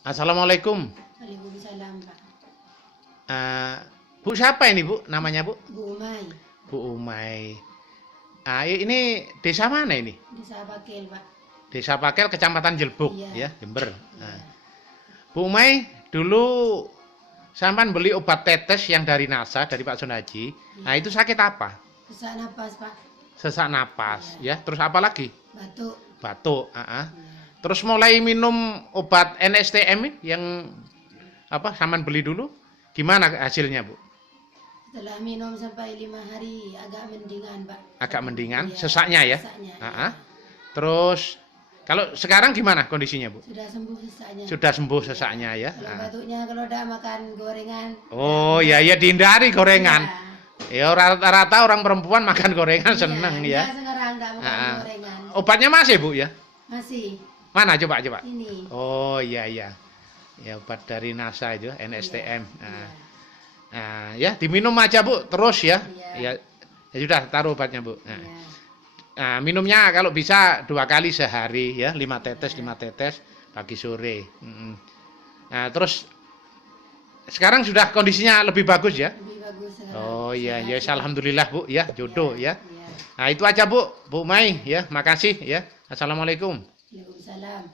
Assalamualaikum. Waalaikumsalam, Pak. Eh, Bu siapa ini Bu? Namanya Bu? Bu Umay, Bu Umay. Ini desa mana ini? Desa Pakil, Pak. Desa Pakel, Kecamatan Jelbuk, Iya. ya, Jember. Iya. Bu Umay, dulu sampan beli obat tetes yang dari NASA, dari Pak Sonaji. Nah, itu sakit apa? Sesak napas, Pak. Sesak napas, ya. Terus apa lagi? Batuk. Batuk. Iya. Terus mulai minum obat NSTM yang apa? Sampan beli dulu. Gimana hasilnya, Bu? Setelah minum sampai 5 hari agak mendingan, Pak. Agak mendingan, Iya, sesaknya ya? sesaknya, Ah, iya. ah. Terus kalau sekarang gimana kondisinya, Bu? Sudah sembuh sesaknya. Sudah sembuh sesaknya ya? Kalau Ah. batuknya kalau udah makan gorengan. Oh ya, ya dihindari gorengan. Iya. Ya rata-rata orang perempuan makan gorengan seneng Iya, ya. sekarang enggak makan Ah. gorengan. Obatnya masih, Bu ya? Masih Mana coba? ini. Oh iya iya. Ya obat dari NASA itu NSTM. Iya. Nah, ya diminum aja, Bu, terus ya. Iya. Ya sudah taruh obatnya, Bu. Iya. Nah, minumnya kalau bisa 2 kali sehari ya, 5 tetes, Iya. 5 tetes pagi sore. Nah, terus sekarang sudah kondisinya lebih bagus ya? Lebih bagus sekarang. Oh iya, ya Sehat. alhamdulillah Bu ya, jodoh ya. Iya. Nah, itu aja Bu, Bu Mai ya, makasih ya. Assalamualaikum. Waalaikumsalam.